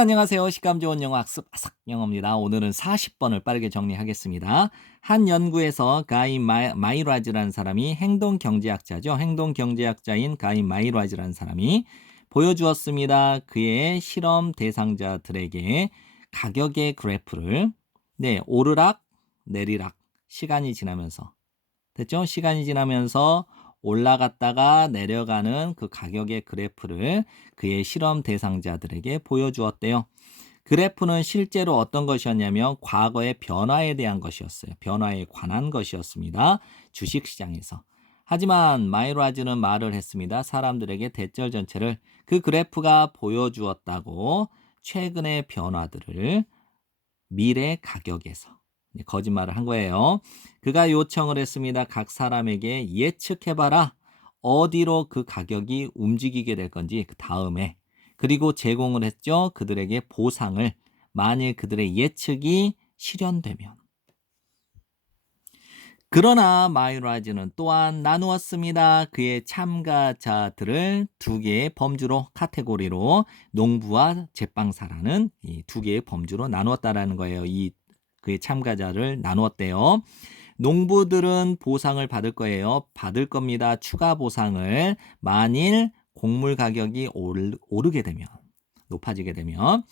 안녕하세요. 식감 좋은 영어 학습 아삭 영어입니다. 오늘은 40번을 빠르게 정리하겠습니다. 한 연구에서 가이 마- 마이 라즈라는 사람이 행동 경제학자죠. 행동 경제학자인 가이 마이라즈라는 사람이 보여주었습니다. 그의 실험 대상자들에게 가격의 그래프를 네, 오르락 내리락 시간이 지나면서 됐죠? 시간이 지나면서 올라갔다가 내려가는 그 가격의 그래프를 그의 실험 대상자들에게 보여주었대요. 그래프는 실제로 어떤 것이었냐면 과거의 변화에 대한 것이었어요. 변화에 관한 것이었습니다. 주식시장에서. 하지만 마이라즈는 말을 했습니다. 사람들에게 대절 전체를 그 그래프가 보여주었다고 최근의 변화들을 미래 가격에서 네, 거짓말을 한 거예요. 그가 요청을 했습니다. 각 사람에게 예측해봐라. 어디로 그 가격이 움직이게 될 건지 그 다음에 그리고 제공을 했죠. 그들에게 보상을 만일 그들의 예측이 실현되면 그러나 마이라즈는 또한 나누었습니다. 그의 참가자들을 두 개의 범주로 카테고리로 농부와 제빵사라는 이 두 개의 범주로 나누었다라는 거예요. 이 그의 참가자를 나누었대요. 농부들은 보상을 받을 거예요. 받을 겁니다. 추가 보상을 만일 곡물 가격이 오르, 오르게 되면 높아지게 되면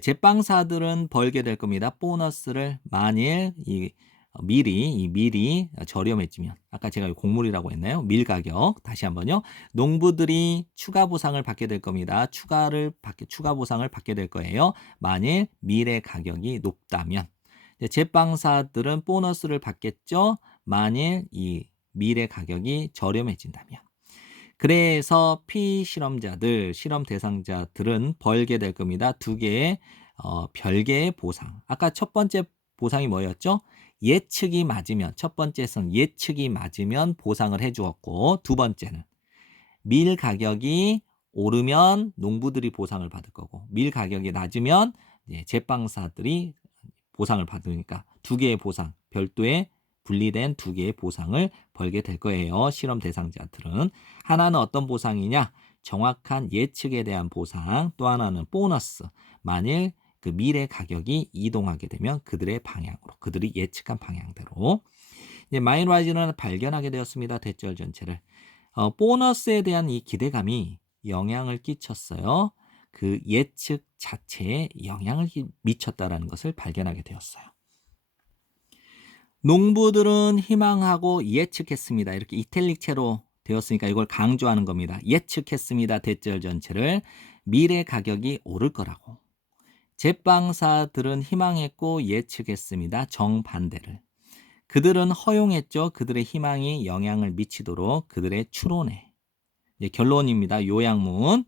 제빵사들은 벌게 될 겁니다. 보너스를 만일 이 어, 미리 이 밀이 저렴해지면 아까 제가 곡물이라고 했나요? 밀 가격 다시 한번요. 농부들이 추가 보상을 받게 될 겁니다. 추가를 받게 추가 보상을 받게 될 거예요. 만일 밀의 가격이 높다면 이 제 제빵사들은 보너스를 받겠죠. 만일 이 밀의 가격이 저렴해진다면. 그래서 피실험자들, 실험 대상자들은 벌게 될 겁니다. 두 개의 어, 별개의 보상. 아까 첫 번째 보상이 뭐였죠? 예측이 맞으면 첫 번째 선 예측이 맞으면 보상을 해주었고 두 번째는 밀 가격이 오르면 농부들이 보상을 받을 거고 밀 가격이 낮으면 제빵사들이 보상을 받으니까 두 개의 보상 별도의 분리된 두 개의 보상을 벌게 될 거예요. 실험 대상자들은 하나는 어떤 보상이냐? 정확한 예측에 대한 보상, 또 하나는 보너스. 만일 그 미래 가격이 이동하게 되면 그들의 방향으로, 그들이 예측한 방향대로. 이제 마이라이즈는 발견하게 되었습니다. 대절 전체를. 어, 보너스에 대한 이 기대감이 영향을 끼쳤어요. 그 예측 자체에 영향을 미쳤다라는 것을 발견하게 되었어요. 농부들은 희망하고 예측했습니다. 이렇게 이탈릭체로 되었으니까 이걸 강조하는 겁니다. 예측했습니다. 대절 전체를 미래 가격이 오를 거라고. 제빵사들은 희망했고 예측했습니다. 정반대를. 그들은 허용했죠. 그들의 희망이 영향을 미치도록 그들의 추론에. 결론입니다. 요양문.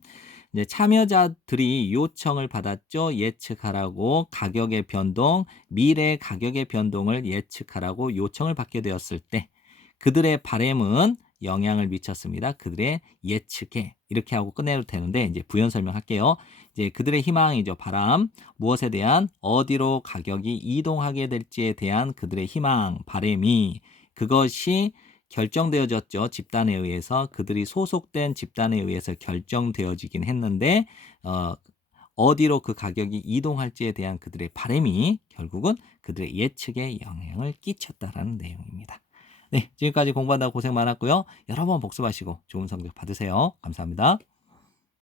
이제 참여자들이 요청을 받았죠. 예측하라고 가격의 변동, 미래 가격의 변동을 예측하라고 요청을 받게 되었을 때 그들의 바램은 영향을 미쳤습니다. 그들의 예측에 이렇게 하고 끝내도 되는데 이제 부연 설명할게요. 이제 그들의 희망이죠. 바람 무엇에 대한 어디로 가격이 이동하게 될지에 대한 그들의 희망, 바램이 그것이 결정되어졌죠. 집단에 의해서 그들이 소속된 집단에 의해서 결정되어지긴 했는데 어, 어디로 그 가격이 이동할지에 대한 그들의 바램이 결국은 그들의 예측에 영향을 끼쳤다라는 내용입니다. 네, 지금까지 공부한다고 고생 많았고요. 여러 번 복습하시고 좋은 성적 받으세요. 감사합니다.